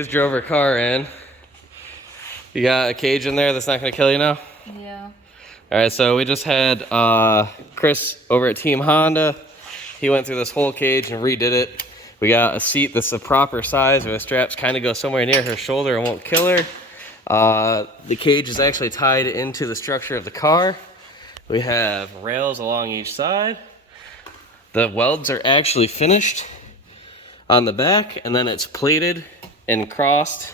just drove her car in. You got a cage in there that's not gonna kill you now? Yeah. All right, so we just had Chris over at Team Honda. He went through this whole cage and redid it. We got a seat that's the proper size where the straps kind of go somewhere near her shoulder and won't kill her. The cage is actually tied into the structure of the car. We have rails along each side. The welds are actually finished on the back, and then it's plated and crossed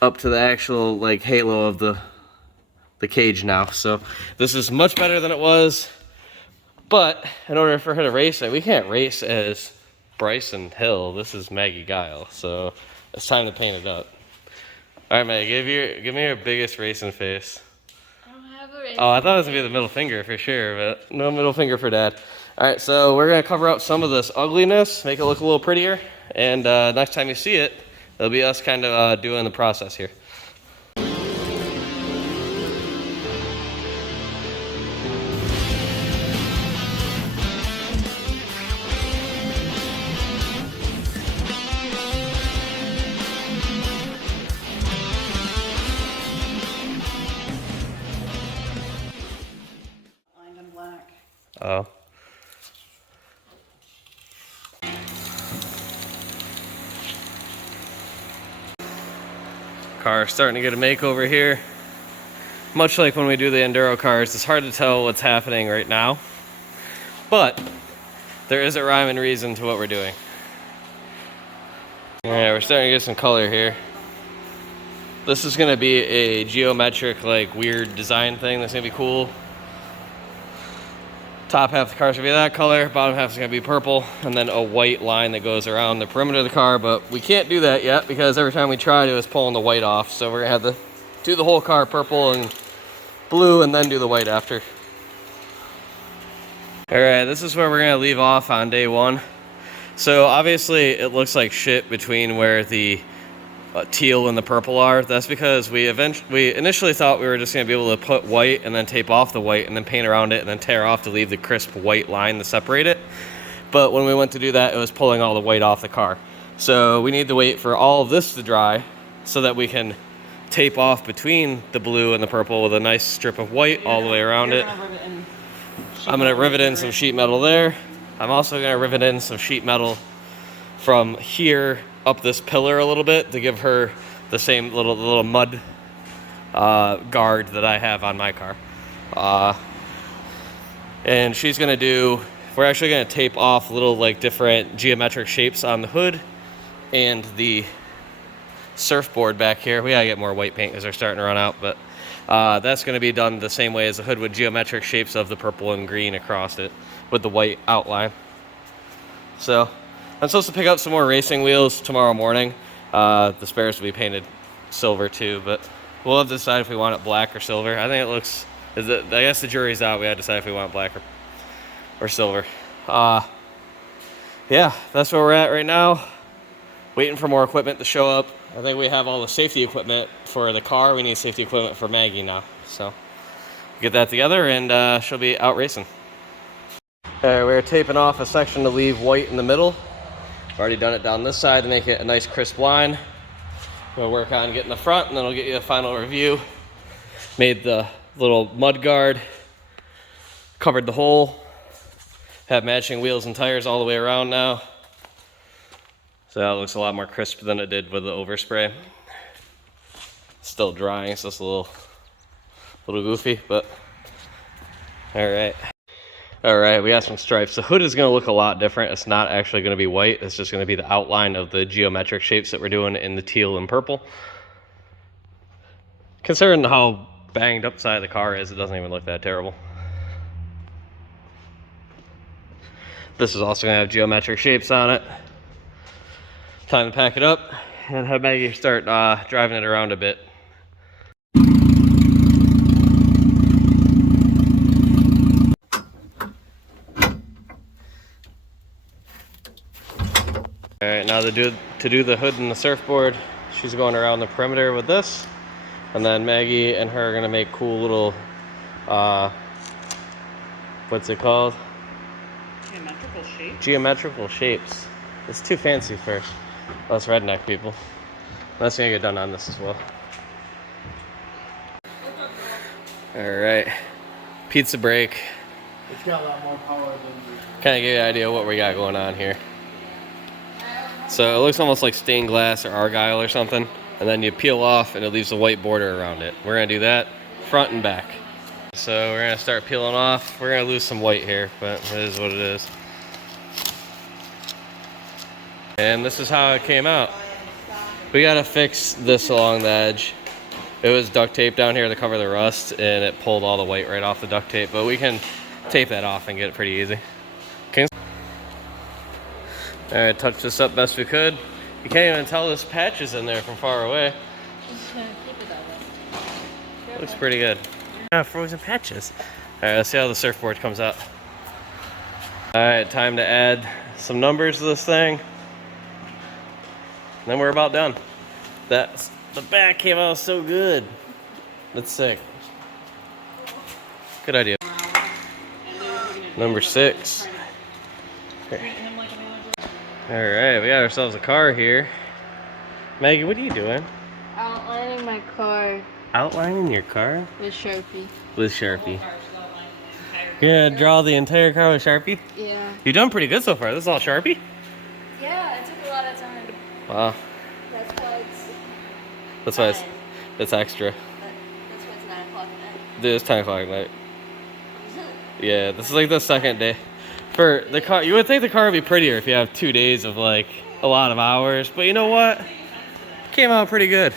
up to the actual like halo of the cage now. So this is much better than it was, but in order for her to race it, we can't race as Bryson Hill. This is Maggie Guile, so it's time to paint it up. All right, Maggie, give me your biggest racing face. I don't have a racing Oh, I thought it was gonna be the middle finger for sure, but no middle finger for Dad. All right, so we're gonna cover up some of this ugliness, make it look a little prettier, and next time you see it, it'll be us kind of doing the process here. Oh. Car starting to get a makeover here. Much like when we do the enduro cars, it's hard to tell what's happening right now, but there is a rhyme and reason to what we're doing. Yeah, we're starting to get some color here. This is gonna be a geometric, like weird design thing that's gonna be cool. Top half of the car is gonna be that color, bottom half is gonna be purple, and then a white line that goes around the perimeter of the car, but we can't do that yet because every time we try to, it's pulling the white off. So we're gonna have to do the whole car purple and blue and then do the white after. All right, this is where we're gonna leave off on day one. So obviously it looks like shit between where the teal and the purple are. That's because we initially thought we were just going to be able to put white and then tape off the white and then paint around it and then tear off to leave the crisp white line to separate it. But when we went to do that, it was pulling all the white off the car. So we need to wait for all of this to dry so that we can tape off between the blue and the purple with a nice strip of white all the way around it. I'm going to rivet in some sheet metal there. I'm also going to rivet in some sheet metal from here up this pillar a little bit to give her the same little mud guard that I have on my car. And she's gonna we're actually gonna tape off little like different geometric shapes on the hood and the surfboard back here. We gotta get more white paint because they're starting to run out, but that's gonna be done the same way as the hood with geometric shapes of the purple and green across it with the white outline. So I'm supposed to pick up some more racing wheels tomorrow morning. The spares will be painted silver too, but we'll have to decide if we want it black or silver. I think it looks, I guess the jury's out. We have to decide if we want black or silver. Yeah, that's where we're at right now. Waiting for more equipment to show up. I think we have all the safety equipment for the car. We need safety equipment for Maggie now. So get that together and she'll be out racing. We're taping off a section to leave white in the middle. I've already done it down this side to make it a nice crisp line. We'll work on getting the front and then I'll get you a final review. Made the little mud guard, covered the hole, have matching wheels and tires all the way around now. So that looks a lot more crisp than it did with the overspray. Still drying, so it's a little goofy, but all right. All right, we got some stripes. The hood is going to look a lot different. It's not actually going to be white. It's just going to be the outline of the geometric shapes that we're doing in the teal and purple. Considering how banged up side of the car is, it doesn't even look that terrible. This is also going to have geometric shapes on it. Time to pack it up and have Maggie start driving it around a bit. All right, now to do the hood and the surfboard, she's going around the perimeter with this, and then Maggie and her are gonna make cool little, what's it called? Geometrical shapes. Geometrical shapes. It's too fancy for Us redneck people. That's gonna get done on this as well. Alright. Pizza break. It's got a lot more power than... Kind of give you an idea of what we got going on here. So it looks almost like stained glass or argyle or something. And then you peel off and it leaves a white border around it. We're gonna do that front and back. So we're gonna start peeling off. We're gonna lose some white here, but it is what it is. And this is how it came out. We gotta fix this along the edge. It was duct tape down here to cover the rust, and it pulled all the white right off the duct tape, but we can tape that off and get it pretty easy. Okay. All right, touch this up best we could. You can't even tell there's patches in there from far away. Looks pretty good. Yeah, frozen patches. All right, let's see how the surfboard comes out. All right, time to add some numbers to this thing. Then we're about done. The back came out so good. That's sick. Good idea. Number 6. Okay. All right, we got ourselves a car here. Maggie, what are you doing? Outlining my car. Outlining your car? With Sharpie. With Sharpie. You're gonna draw the entire car with Sharpie? Yeah. You've done pretty good so far. This is all Sharpie? Yeah, it took a lot of time. Wow. That's why it's... That's why it's extra. That's why it's 9 o'clock at night. Dude, it's 10 o'clock at night. Yeah, this is like the second day. For the car, you would think the car would be prettier if you have 2 days of like a lot of hours, but you know what? Came out pretty good.